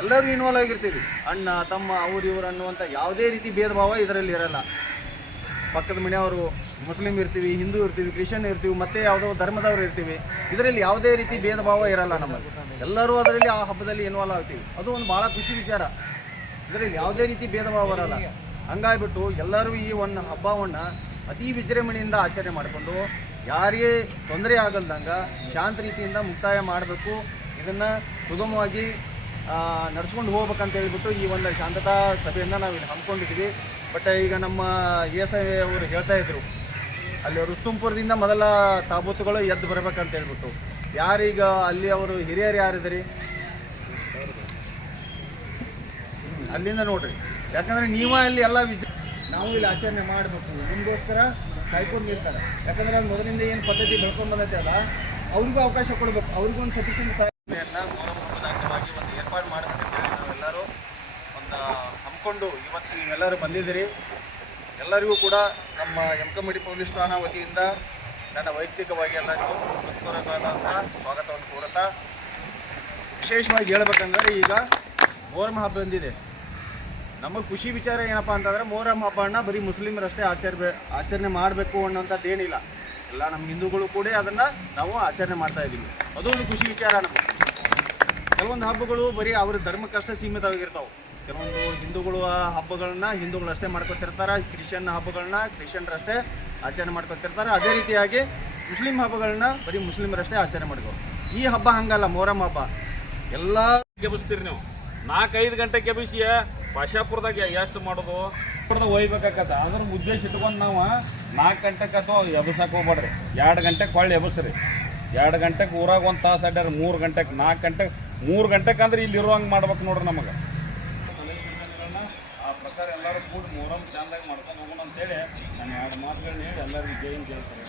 ಎಲ್ಲರೂ ಇನ್ವಾಲ್ವ್ ಆಗಿರ್ತೀವಿ ಅಣ್ಣ, ತಮ್ಮ, ಅವ್ರು, ಇವ್ರು ಅನ್ನುವಂಥ ಯಾವುದೇ ರೀತಿ ಭೇದ ಭಾವ ಇದರಲ್ಲಿ ಇರಲ್ಲ. ಪಕ್ಕದ ಮನೆಯವರು ಮುಸ್ಲಿಂ ಇರ್ತೀವಿ, ಹಿಂದೂ ಇರ್ತೀವಿ, ಕ್ರಿಶ್ಚಿಯನ್ ಇರ್ತೀವಿ, ಮತ್ತೆ ಯಾವುದೋ ಧರ್ಮದವರು ಇರ್ತೀವಿ. ಇದರಲ್ಲಿ ಯಾವುದೇ ರೀತಿ ಭೇದ ಭಾವ ಇರಲ್ಲ ನಮ್ಮಲ್ಲಿ. ಎಲ್ಲರೂ ಅದರಲ್ಲಿ ಆ ಹಬ್ಬದಲ್ಲಿ ಇನ್ವಾಲ್ವ್ ಆಗ್ತೀವಿ. ಅದು ಒಂದು ಭಾಳ ಖುಷಿ ವಿಚಾರ. ಇದರಲ್ಲಿ ಯಾವುದೇ ರೀತಿ ಭೇದ ಭಾವ ಬರಲ್ಲ ಹಂಗಾಗ್ಬಿಟ್ಟು ಎಲ್ಲರೂ ಈ ಒಂದು ಹಬ್ಬವನ್ನು ಅತಿ ವಿಜೃಂಭಣೆಯಿಂದ ಆಚರಣೆ ಮಾಡಿಕೊಂಡು, ಯಾರಿಗೆ ತೊಂದರೆ ಆಗಲ್ದಂಗ ಶಾಂತ ರೀತಿಯಿಂದ ಮುಕ್ತಾಯ ಮಾಡಬೇಕು. ಇದನ್ನು ಸುಗಮವಾಗಿ ನಡೆಸ್ಕೊಂಡು ಹೋಗ್ಬೇಕಂತ ಹೇಳ್ಬಿಟ್ಟು ಈ ಒಂದು ಶಾಂತತಾ ಸಭೆಯನ್ನು ನಾವು ಇಲ್ಲಿ ಹಮ್ಮಿಕೊಂಡಿದ್ದೀವಿ. ಬಟ್ ಈಗ ನಮ್ಮ ಎಸ್ ಐ ಅವರು ಹೇಳ್ತಾ ಇದ್ರು, ಅಲ್ಲಿ ರುಸ್ತುಂಪುರದಿಂದ ಮೊದಲ ತಾಬೂತುಗಳು ಎದ್ದು ಬರಬೇಕಂತ ಹೇಳ್ಬಿಟ್ಟು. ಯಾರೀಗ ಅಲ್ಲಿ ಅವರು ಹಿರಿಯರು ಯಾರಿದ್ರಿ ಅಲ್ಲಿಂದ ನೋಡ್ರಿ. ಯಾಕಂದ್ರೆ ನೀವು ಅಲ್ಲಿ ಎಲ್ಲ ವಿಜ್ ನಾವು ಇಲ್ಲಿ ಆಚರಣೆ ಮಾಡಬೇಕು. ನಿಮಗೋಸ್ಕರ ಕಾಯ್ಕೊಂಡು ನಿಲ್ತಾರೆ ಯಾಕಂದ್ರೆ ಮೊದಲಿಂದ ಏನು ಪದ್ಧತಿ ಬೆಳ್ಕೊಂಡು ಬಂದೈತೆ ಅಲ್ಲ, ಅವ್ರಿಗೂ ಅವಕಾಶ ಕೊಡಬೇಕು. ಅವ್ರಿಗೂ ಒಂದು ಸಫಿಷಿಯಂಟ್ ಸಹಾಯವನ್ನು ಅಂಗವಾಗಿ ಒಂದು ಏರ್ಪಾಡು ಮಾಡಬೇಕಂತೇಳಿ ನಾವೆಲ್ಲರೂ ಒಂದು ಹಮ್ಮಿಕೊಂಡು ಇವತ್ತು ನೀವೆಲ್ಲರೂ ಬಂದಿದ್ದೀರಿ. ಎಲ್ಲರಿಗೂ ಕೂಡ ನಮ್ಮ ಯಮಕಮಡಿ ಪೊಲೀಸ್ ಠಾಣಾ ವತಿಯಿಂದ ನನ್ನ ವೈಯಕ್ತಿಕವಾಗಿ ಎಲ್ಲರಿಗೂ ಹೃತ್ಪೂರ್ವಕವಾದಂಥ ಸ್ವಾಗತವನ್ನು ಕೋರುತ್ತಾ ವಿಶೇಷವಾಗಿ ಹೇಳ್ಬೇಕಂದ್ರೆ ಈಗ ಮೊಹರಂ ಹಬ್ಬ ಬಂದಿದೆ. ನಮಗೆ ಖುಷಿ ವಿಚಾರ ಏನಪ್ಪ ಅಂತಂದ್ರೆ ಮೊಹರಂ ಹಬ್ಬನ ಬರೀ ಮುಸ್ಲಿಮರಷ್ಟೇ ಆಚರಣೆ ಆಚರಣೆ ಮಾಡಬೇಕು ಅನ್ನೋಂಥದ್ದು ಏನಿಲ್ಲ. ಎಲ್ಲ ನಮ್ಮ ಹಿಂದೂಗಳು ಕೂಡ ಅದನ್ನು ನಾವು ಆಚರಣೆ ಮಾಡ್ತಾ ಇದ್ದೀವಿ. ಅದು ಒಂದು ಖುಷಿ ವಿಚಾರ ನಮಗೆ. ಕೆಲವೊಂದು ಹಬ್ಬಗಳು ಬರೀ ಅವ್ರ ಧರ್ಮಕ್ಕಷ್ಟೇ ಸೀಮಿತವಾಗಿರ್ತಾವೆ. ಕೆಲವೊಂದು ಹಿಂದೂಗಳು ಹಬ್ಬಗಳನ್ನ ಹಿಂದೂಗಳು ಅಷ್ಟೇ ಮಾಡ್ಕೊತಿರ್ತಾರೆ, ಕ್ರಿಶ್ಚಿಯನ್ ಹಬ್ಬಗಳನ್ನ ಕ್ರಿಶ್ಚಿಯನ್ರಷ್ಟೇ ಆಚರಣೆ ಮಾಡ್ಕೊತಿರ್ತಾರೆ. ಅದೇ ರೀತಿಯಾಗಿ ಮುಸ್ಲಿಂ ಹಬ್ಬಗಳನ್ನ ಬರೀ ಮುಸ್ಲಿಮರಷ್ಟೇ ಆಚರಣೆ ಮಾಡ್ಕೋ ಈ ಹಬ್ಬ ಹಂಗಲ್ಲ, ಮೊಹರಂ ಹಬ್ಬ. ಎಲ್ಲ ಕೆಬಿಸ್ತೀರಿ ನೀವು. ನಾಲ್ಕೈದು ಗಂಟೆ ಕೆಬಿಸಿ ಭಾಷಾಪುರದಾಗ ಎಷ್ಟು ಮಾಡೋದು? ಒಯ್ಬೇಕಾಗತ್ತ ಅದ್ರ ಉದ್ದೇಶ ಇಟ್ಕೊಂಡು ನಾವು ನಾಲ್ಕು ಗಂಟೆಗೆ ಅಥವಾ ಎಬ್ಸಕ್ಕೆ ಹೋಗ್ಬೇಡ್ರಿ ಎರಡು ಗಂಟೆಗೆ ಹೊಳ್ಳಿ ಎಬ್ಸ್ರಿ ಎರಡು ಗಂಟೆಗೆ ಊರಾಗ ಒಂದು ತಾಸು ಅಡ್ಡಾರ ಮೂರು ಗಂಟೆಗೆ ನಾಲ್ಕು ಗಂಟೆಗೆ ಮೂರು ಗಂಟೆಗೆ ಅಂದ್ರೆ ಇಲ್ಲಿ ಇರುವಂಗೆ ಮಾಡ್ಬೇಕು ನೋಡ್ರಿ ನಮಗೆ. ಆ ಪ್ರಕಾರ ಎಲ್ಲರೂ ಕೂಡ ಮೂರಂ ಚಂದಾಗಿ ಮಾಡ್ಕೊಂಡು ಹೋಗೋಣ ಅಂತೇಳಿ ನಾನು ಎರಡು ಮಾತುಗಳನ್ನ ಹೇಳಿ ಎಲ್ಲರಿಗೂ ಜೈನ್ ಕೇಳ್ತಾರೆ